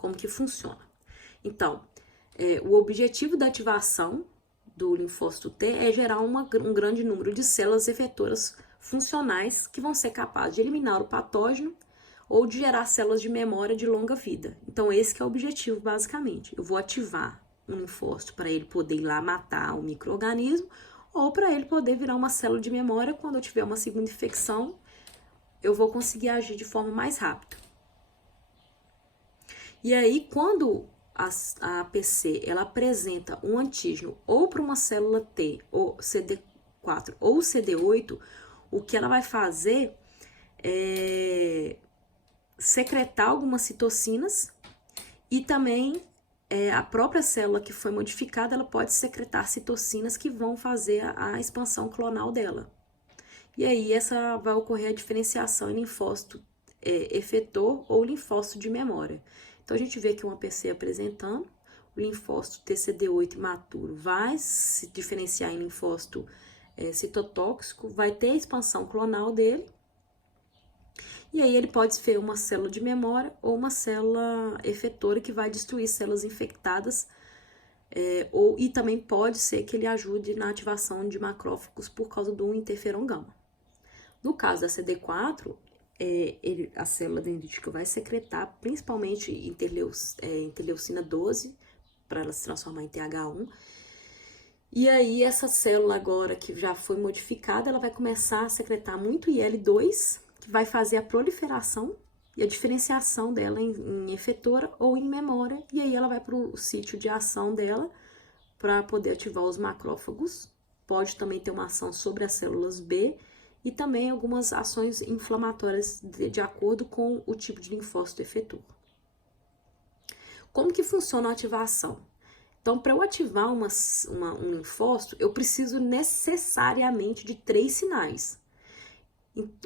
Como que funciona? Então, o objetivo da ativação do linfócito T é gerar um grande número de células efetoras funcionais que vão ser capazes de eliminar o patógeno ou de gerar células de memória de longa vida. Então, esse que é o objetivo, basicamente. Eu vou ativar um linfócito para ele poder ir lá matar o micro-organismo ou para ele poder virar uma célula de memória. Quando eu tiver uma segunda infecção, eu vou conseguir agir de forma mais rápida. E aí, quando a APC ela apresenta um antígeno ou para uma célula T, ou CD4 ou CD8, o que ela vai fazer é secretar algumas citocinas e também a própria célula que foi modificada, ela pode secretar citocinas que vão fazer a expansão clonal dela. E aí vai ocorrer a diferenciação em linfócito efetor ou linfócito de memória. Então a gente vê que um APC apresentando, o linfócito TCD8 imaturo vai se diferenciar em linfócito citotóxico, vai ter a expansão clonal dele, e aí ele pode ser uma célula de memória ou uma célula efetora que vai destruir células infectadas, e também pode ser que ele ajude na ativação de macrófagos por causa do interferon gama. No caso da CD4, a célula dendrítica vai secretar principalmente interleucina 12 para ela se transformar em TH1. E aí essa célula agora que já foi modificada, ela vai começar a secretar muito IL-2, que vai fazer a proliferação e a diferenciação dela em efetora ou em memória. E aí ela vai para o sítio de ação dela para poder ativar os macrófagos. Pode também ter uma ação sobre as células B e também algumas ações inflamatórias de acordo com o tipo de linfócito efetor. Como que funciona a ativação? Então, para eu ativar um linfócito, eu preciso necessariamente de 3 sinais.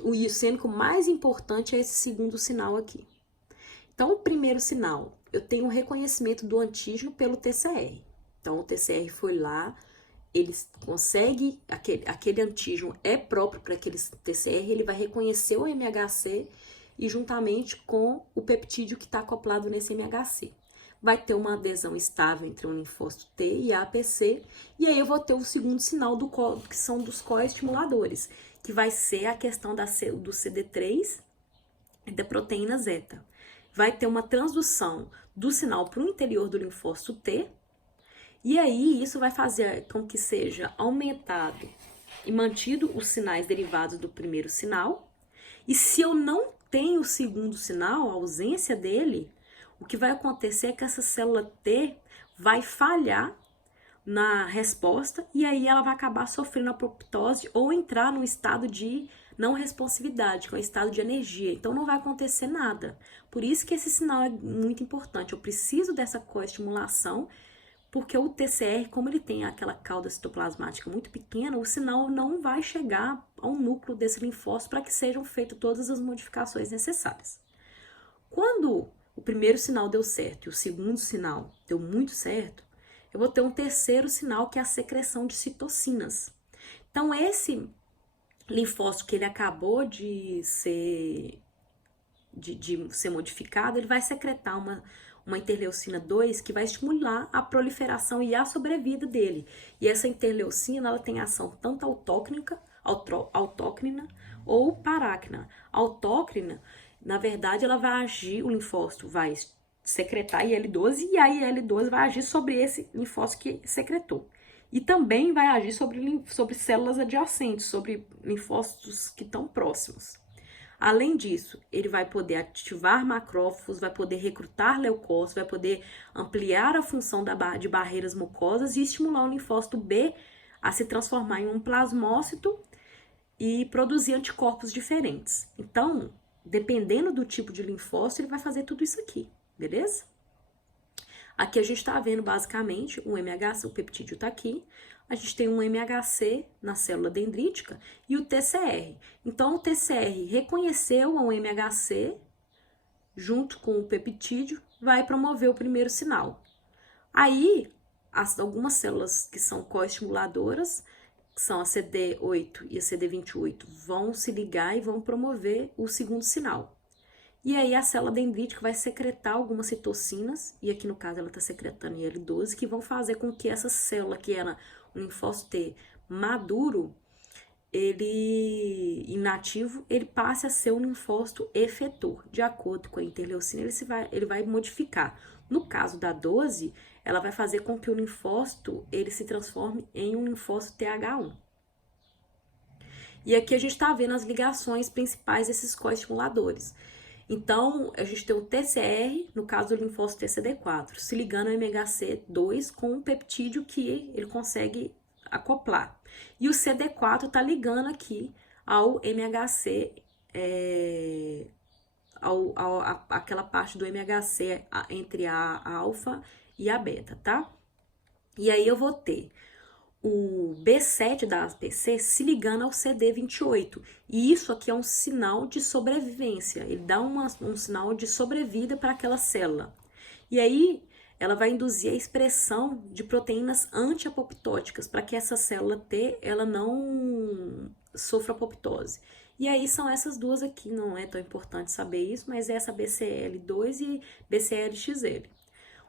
E sendo que o mais importante é esse segundo sinal aqui. Então, o primeiro sinal, eu tenho o reconhecimento do antígeno pelo TCR. Então, o TCR foi lá, ele consegue, aquele antígeno é próprio para aquele TCR, ele vai reconhecer o MHC e juntamente com o peptídeo que está acoplado nesse MHC. Vai ter uma adesão estável entre o linfócito T e a APC, e aí eu vou ter o segundo sinal que são dos coestimuladores, que vai ser a questão do CD3 e da proteína zeta. Vai ter uma transdução do sinal para o interior do linfócito T, e aí isso vai fazer com que seja aumentado e mantido os sinais derivados do primeiro sinal. E se eu não tenho o segundo sinal, a ausência dele, o que vai acontecer é que essa célula T vai falhar na resposta e aí ela vai acabar sofrendo apoptose ou entrar num estado de não responsividade, que é um estado de energia. Então não vai acontecer nada. Por isso que esse sinal é muito importante. Eu preciso dessa coestimulação, porque o TCR, como ele tem aquela cauda citoplasmática muito pequena, o sinal não vai chegar ao núcleo desse linfócito para que sejam feitas todas as modificações necessárias. Quando o primeiro sinal deu certo e o segundo sinal deu muito certo, eu vou ter um terceiro sinal, que é a secreção de citocinas. Então, esse linfócito que ele acabou de ser modificado, ele vai secretar uma interleucina 2 que vai estimular a proliferação e a sobrevida dele. E essa interleucina, ela tem ação tanto autócrina ou parácrina. Autócrina, na verdade, ela vai agir, o linfócito vai secretar IL-12 e a IL-12 vai agir sobre esse linfócito que secretou. E também vai agir sobre células adjacentes, sobre linfócitos que estão próximos. Além disso, ele vai poder ativar macrófagos, vai poder recrutar leucócitos, vai poder ampliar a função de barreiras mucosas e estimular o linfócito B a se transformar em um plasmócito e produzir anticorpos diferentes. Então, dependendo do tipo de linfócito, ele vai fazer tudo isso aqui, beleza? Aqui a gente está vendo basicamente um MHC, o peptídeo está aqui. A gente tem um MHC na célula dendrítica e o TCR. Então, o TCR reconheceu um MHC junto com o peptídeo, vai promover o primeiro sinal. Aí, algumas células que são coestimuladoras, que são a CD8 e a CD28, vão se ligar e vão promover o segundo sinal. E aí a célula dendrítica vai secretar algumas citocinas, e aqui no caso ela está secretando IL-12, que vão fazer com que essa célula, que era um linfócito T maduro, ele inativo, ele passe a ser um linfócito efetor. De acordo com a interleucina, ele vai modificar. No caso da 12, ela vai fazer com que o linfócito ele se transforme em um linfócito TH1. E aqui a gente está vendo as ligações principais desses coestimuladores. Então, a gente tem o TCR, no caso do linfócito TCD4, se ligando ao MHC2 com um peptídeo que ele consegue acoplar. E o CD4 está ligando aqui ao MHC, aquela parte do MHC entre a alfa e a beta, tá? E aí eu vou ter o B7 da APC se ligando ao CD28. E isso aqui é um sinal de sobrevivência. Ele dá um sinal de sobrevida para aquela célula. E aí ela vai induzir a expressão de proteínas anti-apoptóticas para que essa célula T ela não sofra apoptose. E aí são essas duas aqui, não é tão importante saber isso, mas essa BCL2 e BCLXL.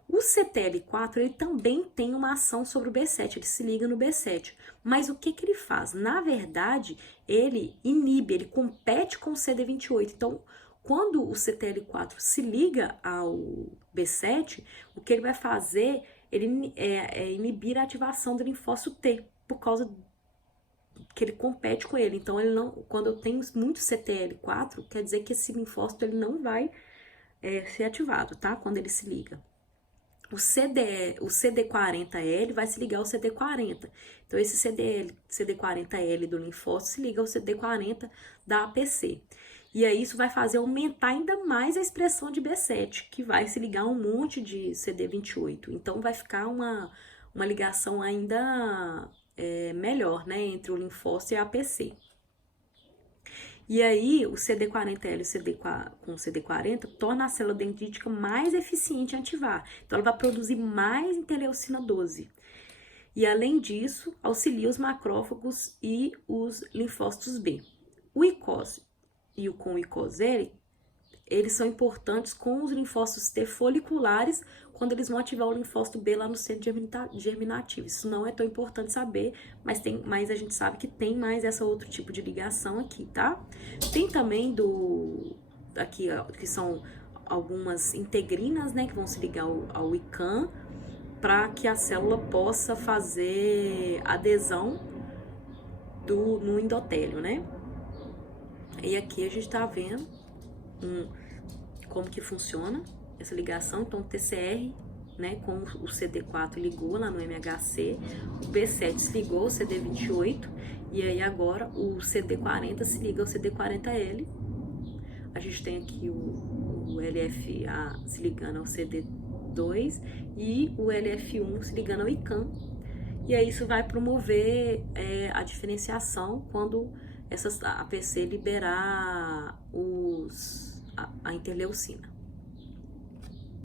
O CTL4, ele também tem uma ação sobre o B7, ele se liga no B7. Mas o que ele faz? Na verdade, ele inibe, ele compete com o CD28. Então, quando o CTL4 se liga ao B7, o que ele vai fazer ele é inibir a ativação do linfócito T, por causa que ele compete com ele. Então, ele não, quando eu tenho muito CTL4, quer dizer que esse linfócito ele não vai ser ativado, tá? Quando ele se liga. O CD40L vai se ligar ao CD40. Então, esse CD40L do linfócito se liga ao CD40 da APC. E aí, isso vai fazer aumentar ainda mais a expressão de B7, que vai se ligar a um monte de CD28. Então, vai ficar uma ligação ainda melhor, né, entre o linfócito e a APC. E aí, o CD40L com o CD40 torna a célula dendrítica mais eficiente em ativar. Então, ela vai produzir mais interleucina 12. E, além disso, auxilia os macrófagos e os linfócitos B. O ICOS e o ICOS-L, eles são importantes com os linfócitos T foliculares quando eles vão ativar o linfócito B lá no centro germinativo. Isso não é tão importante saber, mas a gente sabe que tem mais essa outro tipo de ligação aqui, tá? Tem também aqui, que são algumas integrinas, né, que vão se ligar ao ICAM para que a célula possa fazer adesão no endotélio, né? E aqui a gente tá vendo como que funciona essa ligação. Então, o TCR, né, com o CD4 ligou lá no MHC, o B7 se ligou ao CD28, e aí agora o CD40 se liga ao CD40L. A gente tem aqui o LFA se ligando ao CD2 e o LF1 se ligando ao ICAM. E aí isso vai promover a diferenciação quando a APC liberar a interleucina.